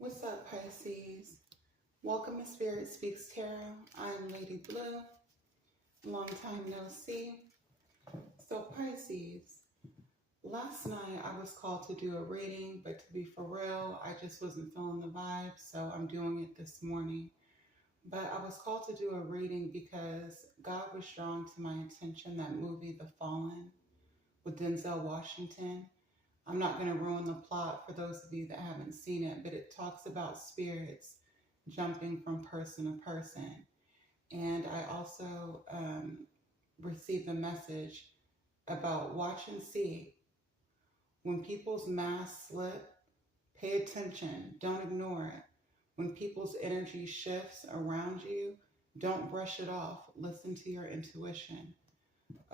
What's up, Pisces? Welcome to Spirit Speaks Tarot. I'm Lady Blue. Long time no see. So, Pisces, last night I was called to do a reading, but to be for real, I just wasn't feeling the vibe, so I'm doing it this morning. But I was called to do a reading because God was drawing to my attention that movie, The Fallen, with Denzel Washington. I'm not going to ruin the plot for those of you that haven't seen it, but it talks about spirits jumping from person to person. And I also received a message about watch and see. When people's masks slip, pay attention, don't ignore it. When people's energy shifts around you, don't brush it off. Listen to your intuition.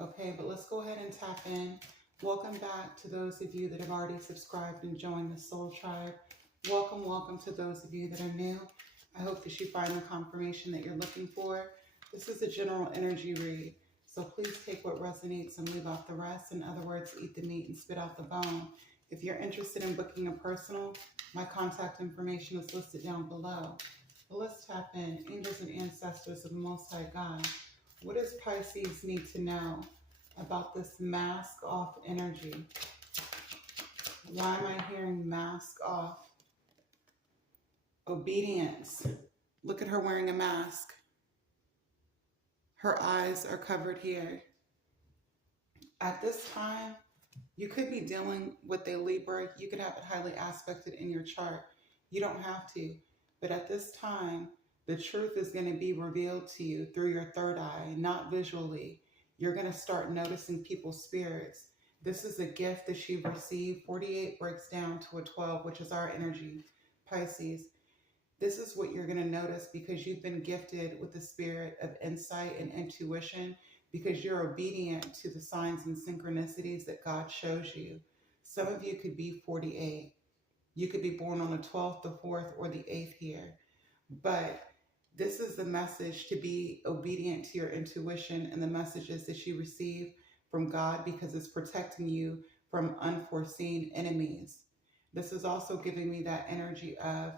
Okay, but let's go ahead and tap in. Welcome back to those of you that have already subscribed and joined the Soul Tribe. Welcome to those of you that are new. I hope that you find the confirmation that you're looking for. This is a general energy read, so please take what resonates and leave out the rest. In other words, eat the meat and spit out the bone. If you're interested in booking a personal, my contact information is listed down below. But let's tap in. Angels and ancestors of the Most High God. What does Pisces need to know about this mask off energy? Why am I hearing mask off? Obedience. Look at her wearing a mask. Her eyes are covered here. At this time, you could be dealing with a Libra. You could have it highly aspected in your chart. You don't have to. But at this time, the truth is going to be revealed to you through your third eye, not visually. You're going to start noticing people's spirits. This is a gift that you've received. 48 breaks down to a 12, which is our energy, Pisces. This is what you're going to notice because you've been gifted with the spirit of insight and intuition because you're obedient to the signs and synchronicities that God shows you. Some of you could be 48. You could be born on the 12th, the 4th, or the 8th here. But this is the message to be obedient to your intuition and the messages that you receive from God because it's protecting you from unforeseen enemies. This is also giving me that energy of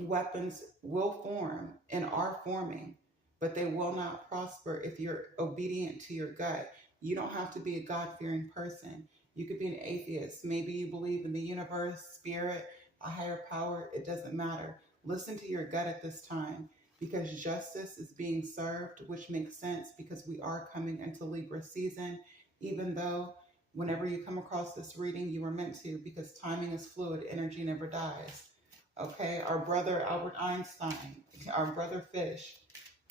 weapons will form and are forming, but they will not prosper if you're obedient to your gut. You don't have to be a God-fearing person. You could be an atheist. Maybe you believe in the universe, spirit, a higher power. It doesn't matter. Listen to your gut at this time because justice is being served, which makes sense because we are coming into Libra season, even though whenever you come across this reading, you were meant to because timing is fluid. Energy never dies. Okay, our brother Albert Einstein, our brother Fish,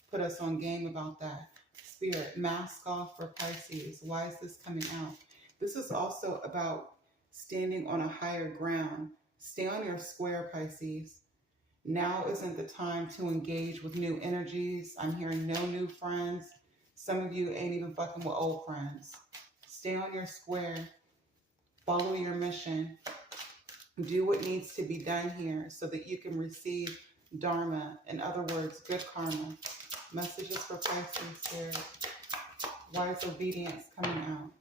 put us on game about that. Spirit, mask off for Pisces. Why is this coming out? This is also about standing on a higher ground. Stay on your square, Pisces. Now isn't the time to engage with new energies. I'm hearing no new friends. Some of you ain't even fucking with old friends. Stay on your square. Follow your mission. Do what needs to be done here so that you can receive Dharma. In other words, good karma. Messages for Pisces Spirit. Why is obedience coming out?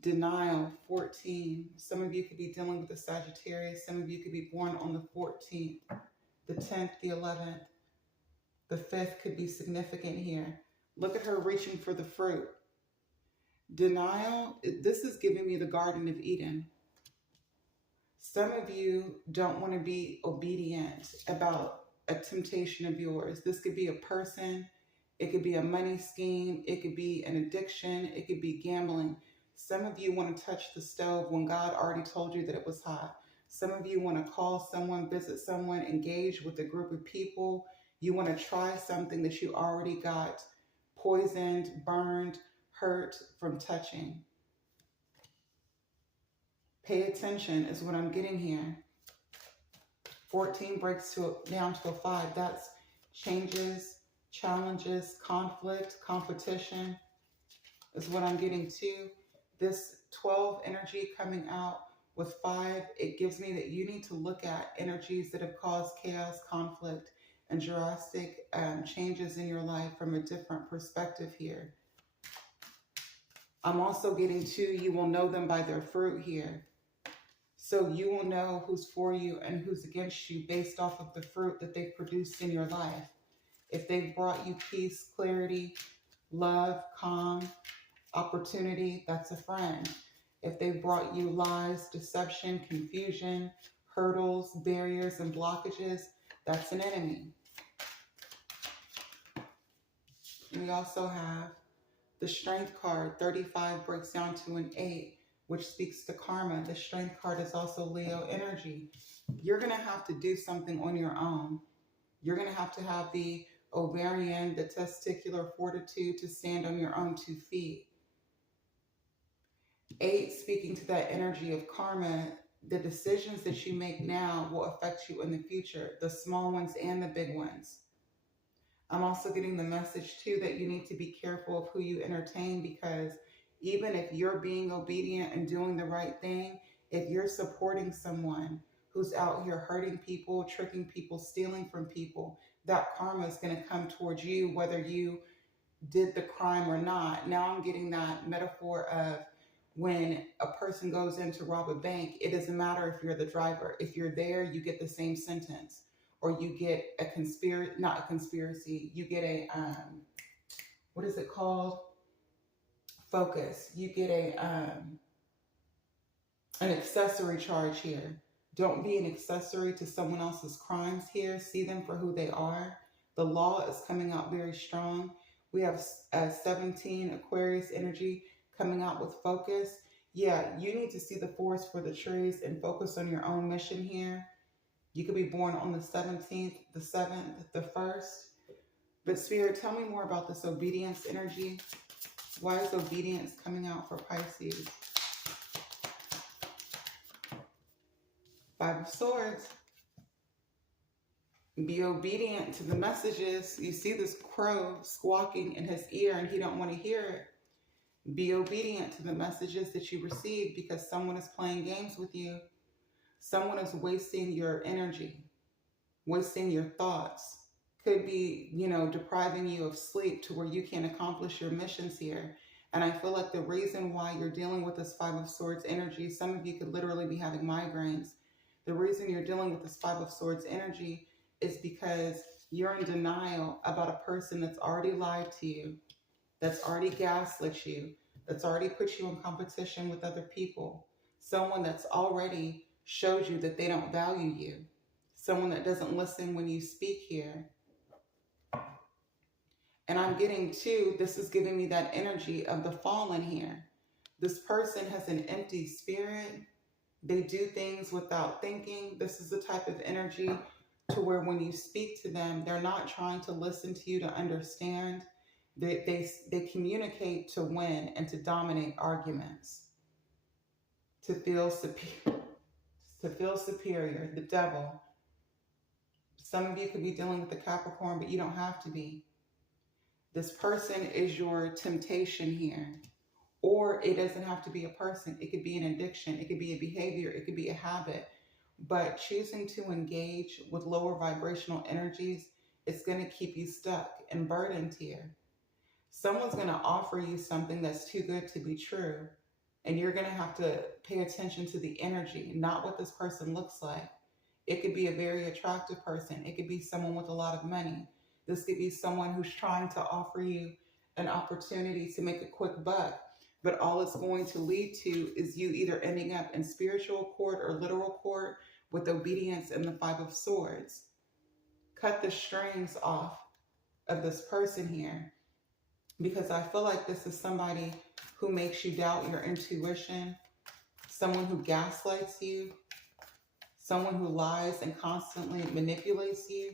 Denial, 14. Some of you could be dealing with the Sagittarius. Some of you could be born on the 14th, the 10th, the 11th. The 5th could be significant here. Look at her reaching for the fruit. Denial, this is giving me the Garden of Eden. Some of you don't want to be obedient about a temptation of yours. This could be a person. It could be a money scheme. It could be an addiction. It could be gambling. Some of you want to touch the stove when God already told you that it was hot. Some of you want to call someone, visit someone, engage with a group of people. You want to try something that you already got poisoned, burned, hurt from touching. Pay attention is what I'm getting here. 14 breaks down to a 5. That's changes, challenges, conflict, competition is what I'm getting too. This 12 energy coming out with 5, it gives me that you need to look at energies that have caused chaos, conflict, and drastic changes in your life from a different perspective here. I'm also getting 2, you will know them by their fruit here. So you will know who's for you and who's against you based off of the fruit that they've produced in your life. If they've brought you peace, clarity, love, calm, opportunity, that's a friend. If they've brought you lies, deception, confusion, hurdles, barriers, and blockages, that's an enemy. We also have the Strength card. 35 breaks down to an 8, which speaks to karma. The Strength card is also Leo energy. You're going to have to do something on your own. You're going to have the ovarian, the testicular fortitude to stand on your own 2 feet. 8, speaking to that energy of karma, the decisions that you make now will affect you in the future, the small ones and the big ones. I'm also getting the message too that you need to be careful of who you entertain, because even if you're being obedient and doing the right thing, if you're supporting someone who's out here hurting people, tricking people, stealing from people, that karma is going to come towards you whether you did the crime or not. Now I'm getting that metaphor of when a person goes in to rob a bank, it doesn't matter if you're the driver. If you're there, you get the same sentence. Or you get a not a conspiracy, you get a, what is it called? Focus. You get an accessory charge here. Don't be an accessory to someone else's crimes here. See them for who they are. The law is coming out very strong. We have 17 Aquarius energy coming out with focus. Yeah, you need to see the forest for the trees and focus on your own mission here. You could be born on the 17th, the 7th, the 1st. But Spirit, tell me more about this obedience energy. Why is obedience coming out for Pisces? 5 of Swords. Be obedient to the messages. You see this crow squawking in his ear and he don't want to hear it. Be obedient to the messages that you receive, because someone is playing games with you. Someone is wasting your energy, wasting your thoughts. Could be, depriving you of sleep to where you can't accomplish your missions here. And I feel like the reason why you're dealing with this 5 of Swords energy, some of you could literally be having migraines. The reason you're dealing with this 5 of Swords energy is because you're in denial about a person that's already lied to you, that's already gaslit you, that's already put you in competition with other people. Someone that's already showed you that they don't value you. Someone that doesn't listen when you speak here. And I'm getting too, this is giving me that energy of the fallen here. This person has an empty spirit. They do things without thinking. This is the type of energy to where when you speak to them, they're not trying to listen to you to understand. They communicate to win and to dominate arguments. To feel superior, the devil. Some of you could be dealing with the Capricorn, but you don't have to be. This person is your temptation here. Or it doesn't have to be a person. It could be an addiction. It could be a behavior. It could be a habit. But choosing to engage with lower vibrational energies, it's going to keep you stuck and burdened here. Someone's going to offer you something that's too good to be true. And you're going to have to pay attention to the energy, not what this person looks like. It could be a very attractive person. It could be someone with a lot of money. This could be someone who's trying to offer you an opportunity to make a quick buck. But all it's going to lead to is you either ending up in spiritual court or literal court with obedience and the 5 of Swords. Cut the strings off of this person here, because I feel like this is somebody who makes you doubt your intuition, someone who gaslights you, someone who lies and constantly manipulates you,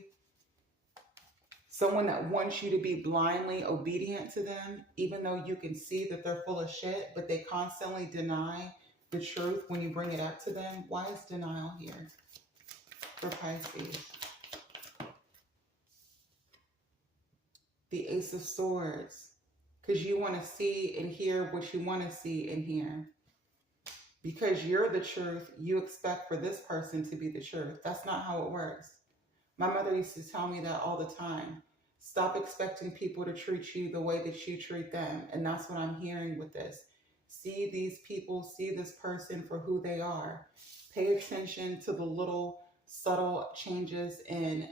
someone that wants you to be blindly obedient to them, even though you can see that they're full of shit, but they constantly deny the truth when you bring it up to them. Why is denial here for Pisces? The Ace of Swords. Because you want to see and hear what you want to see and hear. Because you're the truth, you expect for this person to be the truth. That's not how it works. My mother used to tell me that all the time. Stop expecting people to treat you the way that you treat them. And that's what I'm hearing with this. See these people, see this person for who they are. Pay attention to the little subtle changes in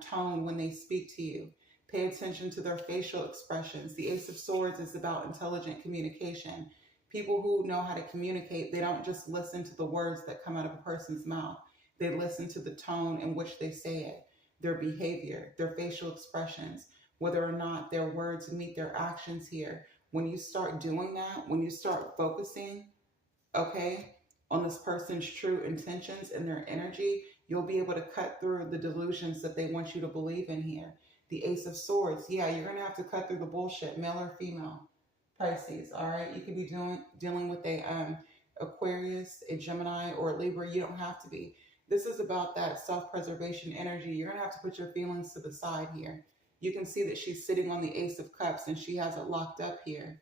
tone when they speak to you. Pay attention to their facial expressions. The Ace of Swords is about intelligent communication. People who know how to communicate, they don't just listen to the words that come out of a person's mouth. They listen to the tone in which they say it, their behavior, their facial expressions, whether or not their words meet their actions here. When you start doing that, when you start focusing, okay, on this person's true intentions and their energy, you'll be able to cut through the delusions that they want you to believe in here. The Ace of Swords, yeah, you're going to have to cut through the bullshit, male or female. Pisces, all right? You could be dealing with a Aquarius, a Gemini, or a Libra. You don't have to be. This is about that self-preservation energy. You're going to have to put your feelings to the side here. You can see that she's sitting on the Ace of Cups and she has it locked up here.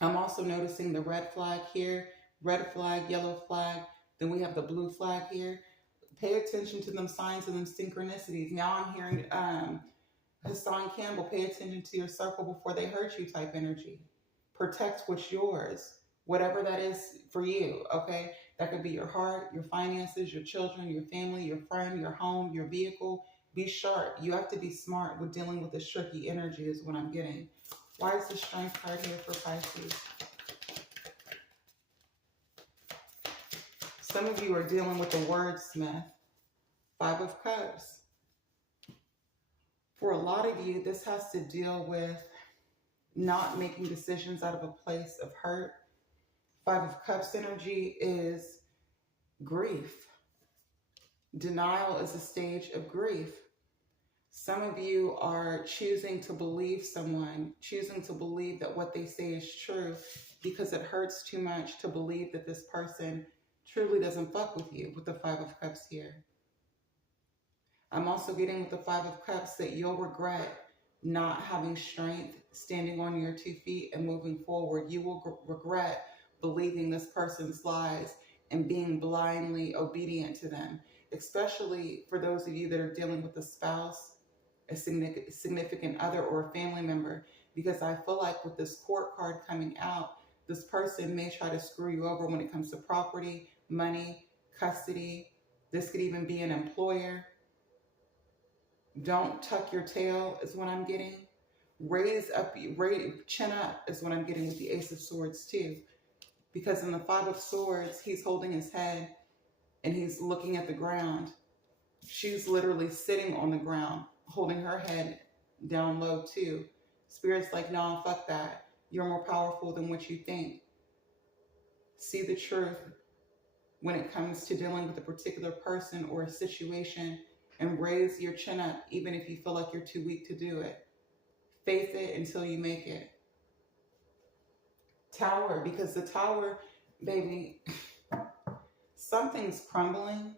I'm also noticing the red flag here, red flag, yellow flag. Then we have the blue flag here. Pay attention to them signs and them synchronicities. Now I'm hearing Hassan Campbell, pay attention to your circle before they hurt you type energy. Protect what's yours, whatever that is for you, okay? That could be your heart, your finances, your children, your family, your friend, your home, your vehicle. Be sharp. You have to be smart with dealing with this tricky energy is what I'm getting. Why is the Strength card here for Pisces? Some of you are dealing with the wordsmith. 5 of Cups. For a lot of you, this has to deal with not making decisions out of a place of hurt. 5 of Cups energy is grief. Denial is a stage of grief. Some of you are choosing to believe someone, choosing to believe that what they say is true because it hurts too much to believe that this person truly doesn't fuck with you with the 5 of Cups here. I'm also getting with the 5 of Cups that you'll regret not having strength, standing on your 2 feet and moving forward. You will regret believing this person's lies and being blindly obedient to them, especially for those of you that are dealing with a spouse, a significant other, or a family member, because I feel like with this Court card coming out, this person may try to screw you over when it comes to property, money, custody. This could even be an employer. Don't tuck your tail is what I'm getting. Chin up is what I'm getting with the Ace of Swords too. Because in the 5 of Swords, he's holding his head and he's looking at the ground. She's literally sitting on the ground, holding her head down low too. Spirit's like, no, fuck that. You're more powerful than what you think. See the truth when it comes to dealing with a particular person or a situation, and raise your chin up even if you feel like you're too weak to do it. Faith it until you make it. Tower, because the Tower, baby, something's crumbling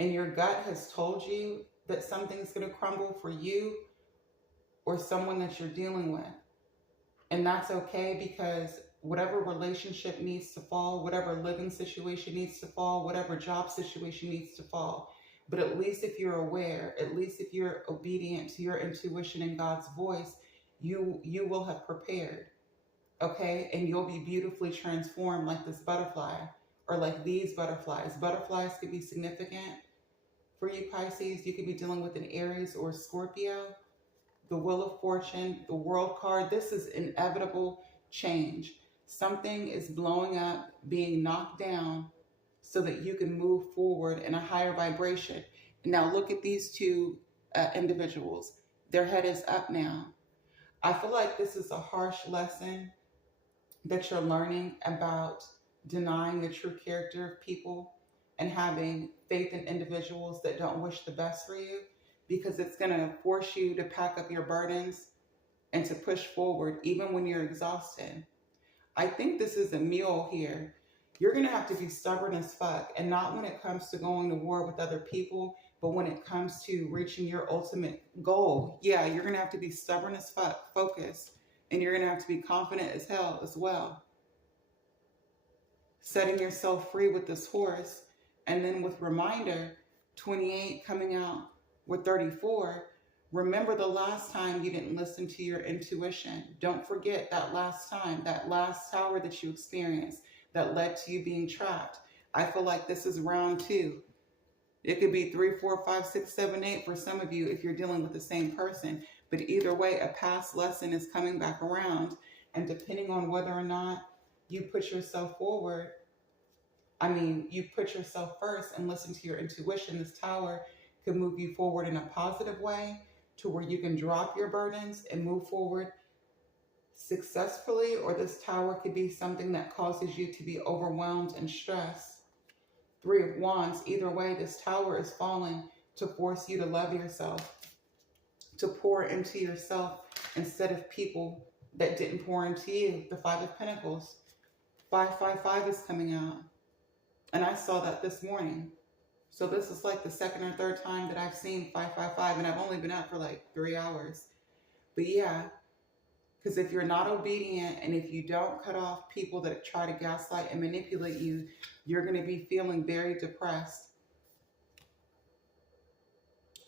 and your gut has told you that something's going to crumble for you or someone that you're dealing with. And that's okay, because whatever relationship needs to fall, whatever living situation needs to fall, whatever job situation needs to fall. But at least if you're aware, at least if you're obedient to your intuition and God's voice, you will have prepared, okay? And you'll be beautifully transformed like this butterfly, or like these butterflies. Butterflies could be significant for you, Pisces. You could be dealing with an Aries or Scorpio. The Wheel of Fortune, the World card. This is inevitable change. Something is blowing up, being knocked down, so that you can move forward in a higher vibration. Now look at these two individuals. Their head is up now. I feel like this is a harsh lesson that you're learning about denying the true character of people and having faith in individuals that don't wish the best for you, because it's going to force you to pack up your burdens and to push forward even when you're exhausted. I think this is a mule here. You're going to have to be stubborn as fuck, and not when it comes to going to war with other people, but when it comes to reaching your ultimate goal. Yeah, you're going to have to be stubborn as fuck, focused, and you're going to have to be confident as hell as well. Setting yourself free with this horse, and then with reminder, 28 coming out with 34, remember the last time you didn't listen to your intuition. Don't forget that last time, that last tower that you experienced that led to you being trapped. I feel like this is round 2. It could be 3, 4, 5, 6, 7, 8 for some of you if you're dealing with the same person. But either way, a past lesson is coming back around. And depending on whether or not you put yourself forward, you put yourself first and listen to your intuition, this tower can move you forward in a positive way to where you can drop your burdens and move forward successfully, or this tower could be something that causes you to be overwhelmed and stressed. 3 of Wands, either way, this tower is falling to force you to love yourself, to pour into yourself instead of people that didn't pour into you. The 5 of Pentacles, 555 is coming out. And I saw that this morning. So this is like the second or third time that I've seen 555, and I've only been up for like 3 hours. But yeah, because if you're not obedient and if you don't cut off people that try to gaslight and manipulate you, you're going to be feeling very depressed.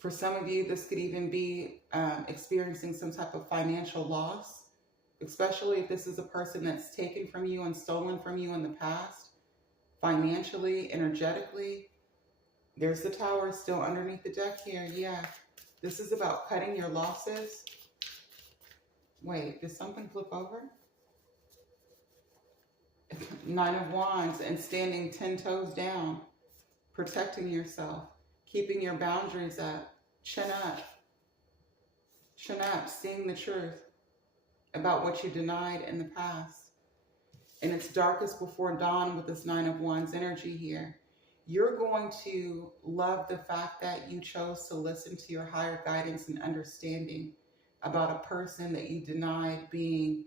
For some of you, this could even be experiencing some type of financial loss, especially if this is a person that's taken from you and stolen from you in the past. Financially, energetically, there's the tower still underneath the deck here. Yeah, this is about cutting your losses. Wait, did something flip over? 9 of Wands, and standing 10 toes down, protecting yourself, keeping your boundaries up, chin up, seeing the truth about what you denied in the past. And it's darkest before dawn with this 9 of Wands energy here. You're going to love the fact that you chose to listen to your higher guidance and understanding about a person that you denied being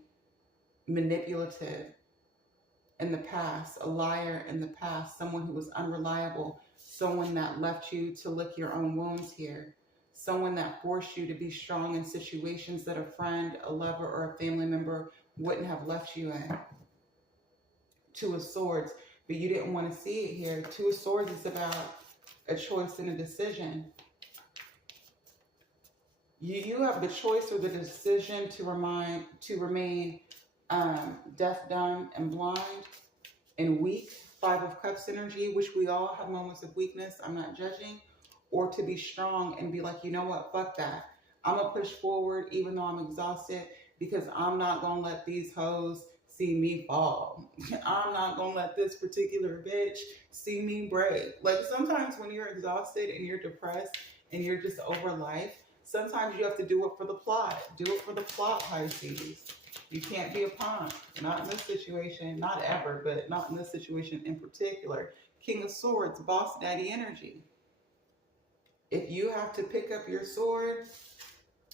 manipulative in the past, a liar in the past, someone who was unreliable, someone that left you to lick your own wounds here, someone that forced you to be strong in situations that a friend, a lover, or a family member wouldn't have left you in. 2 of Swords, but you didn't want to see it here. 2 of Swords is about a choice and a decision. You have the choice or the decision to remain deaf, dumb, and blind and weak. 5 of Cups energy, which we all have moments of weakness. I'm not judging. Or to be strong and be like, you know what, fuck that. I'm going to push forward even though I'm exhausted, because I'm not going to let these hoes see me fall. I'm not going to let this particular bitch see me break. Like sometimes when you're exhausted and you're depressed and you're just over life, sometimes you have to do it for the plot. Do it for the plot, Pisces. You can't be a punk. Not in this situation. Not ever, but not in this situation in particular. King of Swords, boss daddy energy. If you have to pick up your sword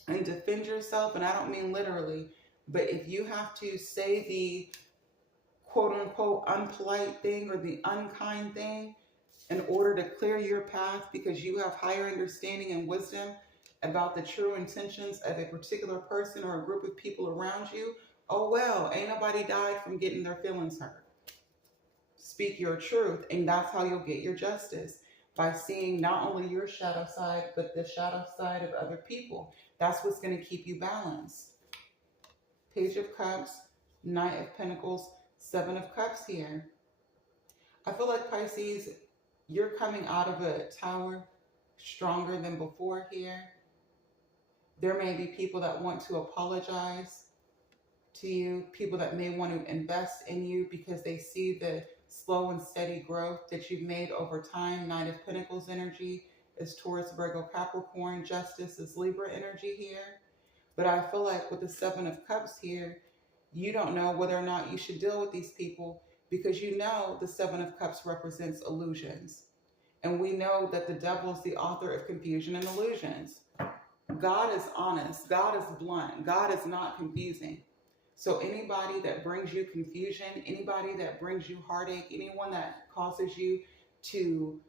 and defend yourself, and I don't mean literally, but if you have to say the quote-unquote unpolite thing or the unkind thing in order to clear your path because you have higher understanding and wisdom about the true intentions of a particular person or a group of people around you, oh well, ain't nobody died from getting their feelings hurt. Speak your truth, and that's how you'll get your justice, by seeing not only your shadow side, but the shadow side of other people. That's what's going to keep you balanced. Page of Cups, Knight of Pentacles, 7 of Cups here. I feel like, Pisces, you're coming out of a tower stronger than before here. There may be people that want to apologize to you, people that may want to invest in you because they see the slow and steady growth that you've made over time. Knight of Pentacles energy is Taurus, Virgo, Capricorn. Justice is Libra energy here. But I feel like with the 7 of Cups here, you don't know whether or not you should deal with these people, because you know the 7 of Cups represents illusions. And we know that the devil is the author of confusion and illusions. God is honest. God is blunt. God is not confusing. So anybody that brings you confusion, anybody that brings you heartache, anyone that causes you to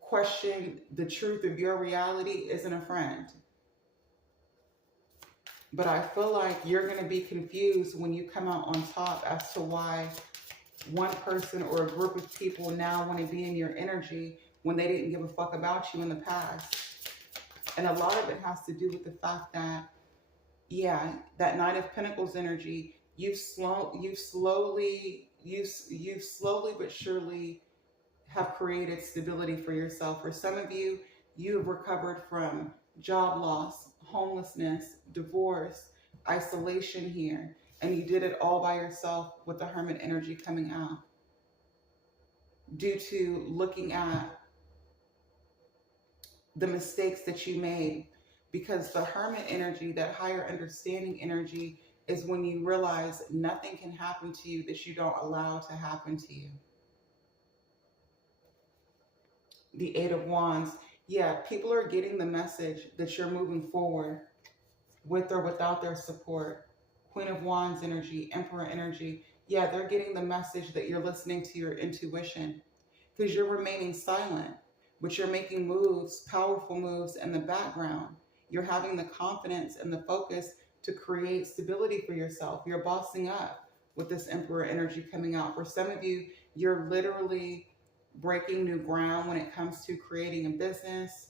question the truth of your reality isn't a friend. But I feel like you're going to be confused when you come out on top as to why one person or a group of people now want to be in your energy when they didn't give a fuck about you in the past. And a lot of it has to do with the fact that, yeah, that Knight of Pentacles energy, you've slowly but surely have created stability for yourself. For some of you, you have recovered from job loss, homelessness, divorce, isolation here, and you did it all by yourself with the Hermit energy coming out due to looking at the mistakes that you made. Because the Hermit energy, that higher understanding energy, is when you realize nothing can happen to you that you don't allow to happen to you. The Eight of Wands. Yeah, people are getting the message that you're moving forward with or without their support. Queen of Wands energy, Emperor energy. Yeah, they're getting the message that you're listening to your intuition because you're remaining silent, but you're making moves, powerful moves in the background. You're having the confidence and the focus to create stability for yourself. You're bossing up with this Emperor energy coming out. For some of you, you're literally breaking new ground when it comes to creating a business.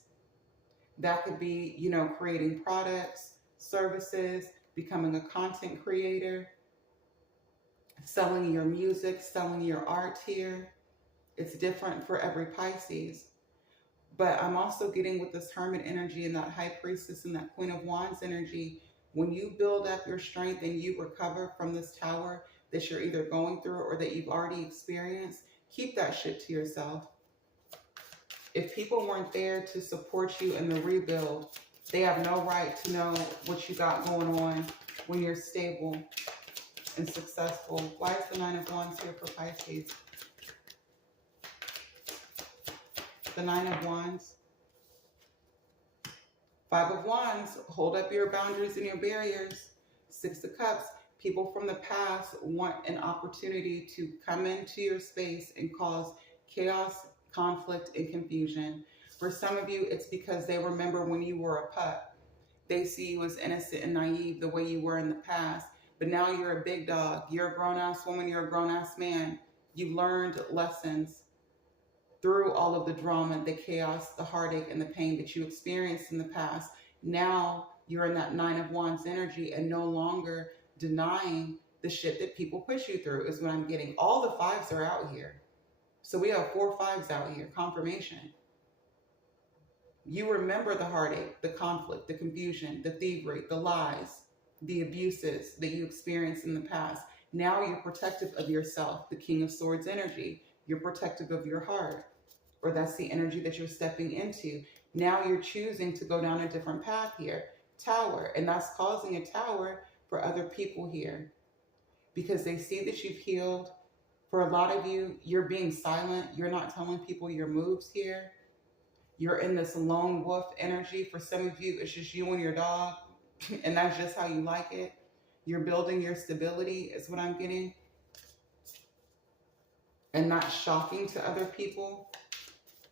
That could be, creating products, services, becoming a content creator, selling your music, selling your art here. It's different for every Pisces. But I'm also getting with this Hermit energy and that High Priestess and that Queen of Wands energy, when you build up your strength and you recover from this tower that you're either going through or that you've already experienced, keep that shit to yourself. If people weren't there to support you in the rebuild, they have no right to know what you got going on when you're stable and successful. Why is the Nine of Wands here for Pisces? The Nine of Wands. Five of Wands, hold up your boundaries and your barriers. Six of Cups, people from the past want an opportunity to come into your space and cause chaos, conflict, and confusion. For some of you, it's because they remember when you were a pup. They see you as innocent and naive the way you were in the past. But now you're a big dog. You're a grown-ass woman. You're a grown-ass man. You learned lessons through all of the drama, the chaos, the heartache, and the pain that you experienced in the past. Now you're in that Nine of Wands energy and no longer denying the shit that people push you through is what I'm getting. All the fives are out here. So we have 4 fives out here, confirmation. You remember the heartache, the conflict, the confusion, the thievery, the lies, the abuses that you experienced in the past. Now you're protective of yourself, the King of Swords energy. You're protective of your heart, or that's the energy that you're stepping into. Now you're choosing to go down a different path here. Tower, and that's causing a tower for other people here because they see that you've healed. For a lot of you, you're being silent. You're not telling people your moves here. You're in this lone wolf energy. For some of you, it's just you and your dog, and that's just how you like it. You're building your stability is what I'm getting. And not shocking to other people.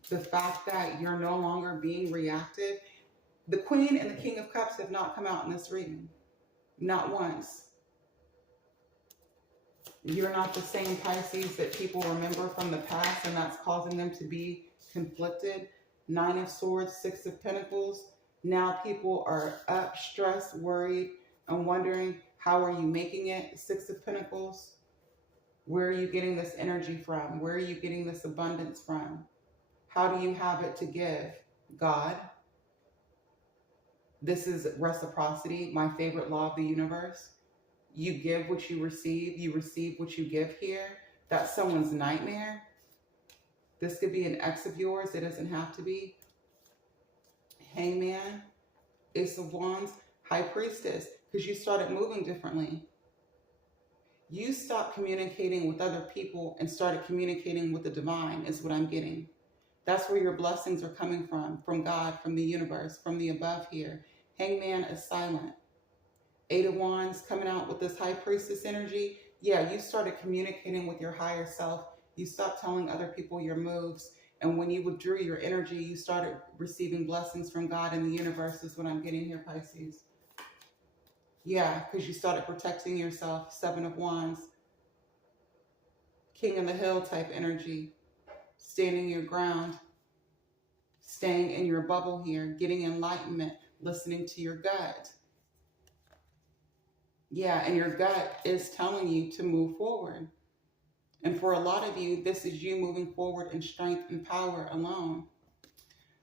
The fact that you're no longer being reactive. The Queen and the King of Cups have not come out in this reading. Not once. You're not the same Pisces that people remember from the past, and that's causing them to be conflicted. Nine of Swords, Six of Pentacles. Now people are up, stressed, worried, and wondering, how are you making it? Six of Pentacles. Where are you getting this energy from? Where are you getting this abundance from? How do you have it to give? God. This is reciprocity, my favorite law of the universe. You give what you receive what you give here. That's someone's nightmare. This could be an ex of yours, it doesn't have to be. Hangman, Ace of Wands, High Priestess, because you started moving differently. You stopped communicating with other people and started communicating with the divine is what I'm getting. That's where your blessings are coming from God, from the universe, from the above here. Hangman is silent. Eight of Wands coming out with this High Priestess energy. Yeah, you started communicating with your higher self. You stopped telling other people your moves. And when you withdrew your energy, you started receiving blessings from God and the universe is what I'm getting here, Pisces. Yeah, because you started protecting yourself. Seven of Wands. King of the Hill type energy. Standing your ground. Staying in your bubble here. Getting enlightenment. Listening to your gut. Yeah, and your gut is telling you to move forward. And for a lot of you, this is you moving forward in strength and power alone.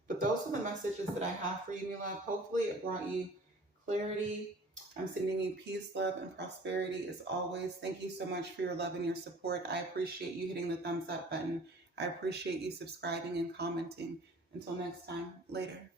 But those are the messages that I have for you, my love. Hopefully it brought you clarity. I'm sending you peace, love, and prosperity as always. Thank you so much for your love and your support. I appreciate you hitting the thumbs up button. I appreciate you subscribing and commenting. Until next time, later.